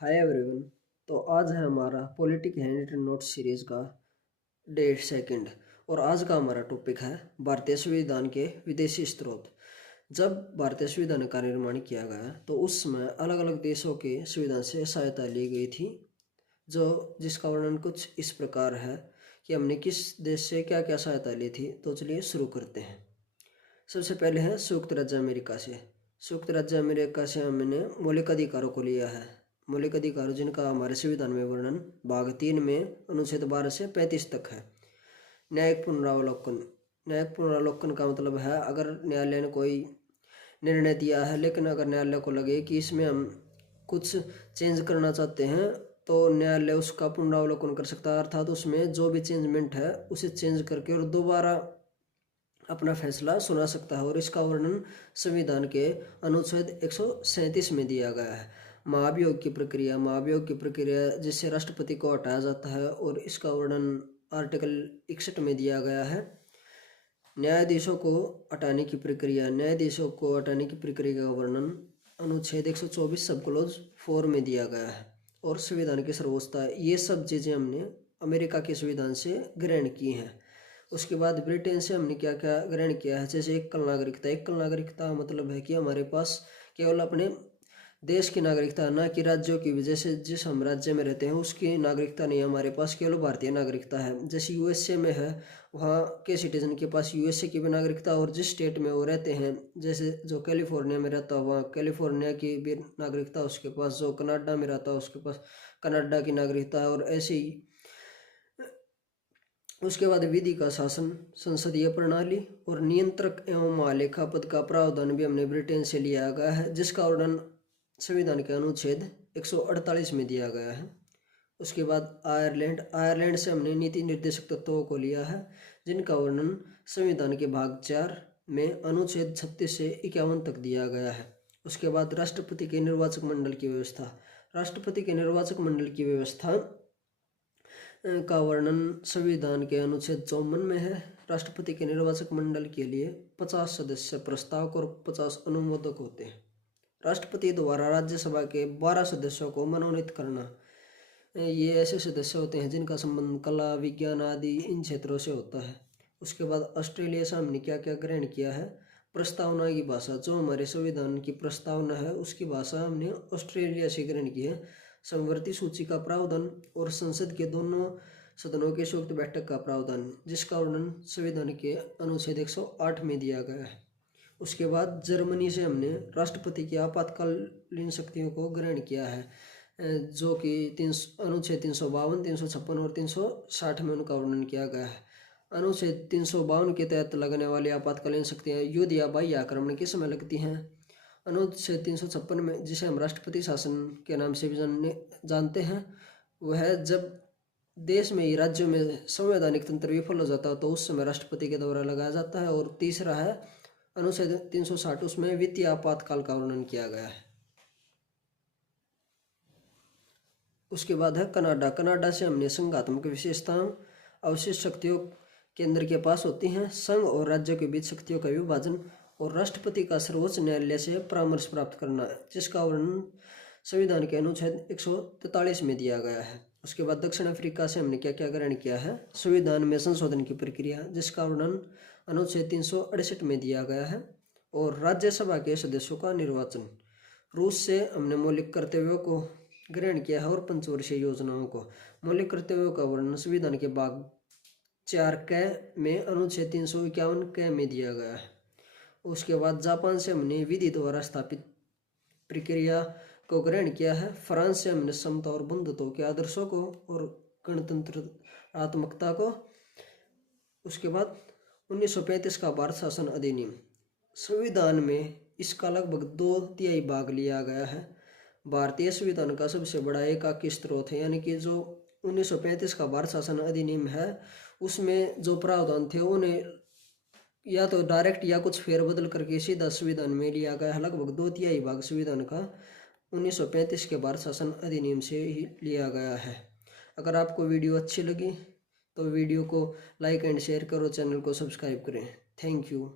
Hi everyone. तो आज है हमारा पॉलिटिक हैंड नोट सीरीज का डे सेकंड। और आज का हमारा टॉपिक है भारतीय संविधान के विदेशी स्रोत। जब भारतीय संविधान का निर्माण किया गया तो उस समय अलग अलग देशों के संविधान से सहायता ली गई थी, जो जिसका वर्णन कुछ इस प्रकार है कि हमने किस देश से क्या क्या सहायता ली थी। तो चलिए शुरू करते हैं। सबसे पहले है संयुक्त राज्य अमेरिका से। संयुक्त राज्य अमेरिका से हमने मौलिक अधिकारों को लिया है। मौलिक अधिकार जिनका हमारे संविधान में वर्णन भाग 3 में अनुच्छेद 12 से 35 तक है। न्यायिक पुनरावलोकन। न्यायिक पुनरावलोकन का मतलब है अगर न्यायालय ने कोई निर्णय दिया है, लेकिन अगर न्यायालय को लगे कि इसमें हम कुछ चेंज करना चाहते हैं तो न्यायालय उसका पुनरावलोकन कर सकता है, अर्थात उसमें जो भी चेंजमेंट है उसे चेंज करके और दोबारा अपना फैसला सुना सकता है। और इसका वर्णन संविधान के अनुच्छेद 137 में दिया गया है। महाभियोग की प्रक्रिया। महाभियोग की प्रक्रिया जिससे राष्ट्रपति को हटाया जाता है, और इसका वर्णन आर्टिकल 61 में दिया गया है। न्यायाधीशों को हटाने की प्रक्रिया। न्यायाधीशों को हटाने की प्रक्रिया का वर्णन अनुच्छेद 124 सब क्लोज 4 में दिया गया है। और संविधान की सर्वोच्चता, ये सब चीज़ें हमने अमेरिका के संविधान से ग्रहण की हैं। उसके बाद ब्रिटेन से हमने क्या क्या ग्रहण किया है, जैसे एकल नागरिकता। एकल नागरिकता मतलब है कि हमारे पास केवल अपने देश की नागरिकता, ना कि राज्यों की वजह से जिस हम राज्य में रहते हैं उसकी नागरिकता नहीं, हमारे पास केवल भारतीय नागरिकता है। जैसे यूएसए में है, वहाँ के सिटीजन के पास यूएसए की भी नागरिकता, और जिस स्टेट में वो रहते हैं, जैसे जो कैलिफोर्निया में रहता है वहाँ कैलिफोर्निया की भी नागरिकता उसके पास, जो कनाडा में रहता है उसके पास कनाडा की नागरिकता है। और ऐसे ही उसके बाद विधि का शासन, संसदीय प्रणाली और नियंत्रक एवं महालेखा पद का प्रावधान भी हमने ब्रिटेन से लिया गया है, जिसका वर्णन संविधान के अनुच्छेद 148 में दिया गया है। उसके बाद आयरलैंड। आयरलैंड से हमने नीति निर्देशक तत्वों को लिया है, जिनका वर्णन संविधान के भाग 4 में अनुच्छेद 36 से 51 तक दिया गया है। उसके बाद राष्ट्रपति के निर्वाचक मंडल की व्यवस्था। राष्ट्रपति के निर्वाचक मंडल की व्यवस्था का वर्णन संविधान के अनुच्छेद 54 में है। राष्ट्रपति के निर्वाचक मंडल के लिए 50 सदस्य प्रस्तावक और 50 अनुमोदक होते हैं। राष्ट्रपति द्वारा राज्यसभा के 12 सदस्यों को मनोनीत करना। ये ऐसे सदस्य होते हैं जिनका संबंध कला, विज्ञान आदि इन क्षेत्रों से होता है। उसके बाद ऑस्ट्रेलिया से हमने क्या क्या ग्रहण किया है। प्रस्तावना की भाषा, जो हमारे संविधान की प्रस्तावना है उसकी भाषा हमने ऑस्ट्रेलिया से ग्रहण की है। समवर्ती सूची का प्रावधान और संसद के दोनों सदनों के संयुक्त बैठक का प्रावधान, जिसका वर्णन संविधान के अनुच्छेद 108 में दिया गया है। उसके बाद जर्मनी से हमने राष्ट्रपति की आपातकालीन शक्तियों को ग्रहण किया है, जो कि अनुच्छेद 352, 356 और 360 में उनका वर्णन किया गया है। अनुच्छेद 352 के तहत लगने वाली आपातकालीन शक्तियाँ युद्ध या बाह्य आक्रमण के समय लगती हैं। अनुच्छेद 356 में, जिसे हम राष्ट्रपति शासन के नाम से भी जानते हैं, वह जब देश में ही राज्यों में संवैधानिक तंत्र विफल हो जाता है तो उस समय राष्ट्रपति के द्वारा लगाया जाता है। और तीसरा है अनुच्छेद 360, उसमें वित्तीय आपातकाल का वर्णन किया गया है। उसके बाद है कनाडा। कनाडा से हमने संघात्मक विशेषताओं, अवशिष्ट शक्तियों केंद्र के पास होती हैं, संघ और राज्यों के बीच शक्तियों का विभाजन, और राष्ट्रपति का सर्वोच्च न्यायालय से परामर्श प्राप्त करना, जिसका वर्णन संविधान के अनुच्छेद 143 में दिया गया है। उसके बाद दक्षिण अफ्रीका से हमने क्या क्या ग्रहण किया है। संविधान में संशोधन की प्रक्रिया, जिसका वर्णन अनुच्छेद 368 में दिया गया है, और राज्यसभा के सदस्यों का निर्वाचन। रूस से हमने मौलिक कर्तव्यों को ग्रहण किया है और पंचवर्षीय योजनाओं को। मौलिक कर्तव्यों का वर्णन संविधान के भाग 4 क में अनुच्छेद 351 क में दिया गया है। उसके बाद जापान से हमने विधि द्वारा स्थापित प्रक्रिया को ग्रहण किया है। फ्रांस से हमने समता और बंधुत्व के आदर्शों को और गणतंत्रात्मकता को। उसके बाद 1935 का भारत शासन अधिनियम। संविधान में इसका लगभग 2/3 भाग लिया गया है। भारतीय संविधान का सबसे बड़ा एकाकी स्रोत है, यानी कि जो 1935 का भारत शासन अधिनियम है उसमें जो प्रावधान थे उन्हें या तो डायरेक्ट या कुछ फेरबदल करके सीधा संविधान में लिया गया है। लगभग 2/3 भाग संविधान का 1935 के भारत शासन अधिनियम से ही लिया गया है। अगर आपको वीडियो अच्छी लगी तो वीडियो को लाइक एंड शेयर करो, चैनल को सब्सक्राइब करें। Thank you.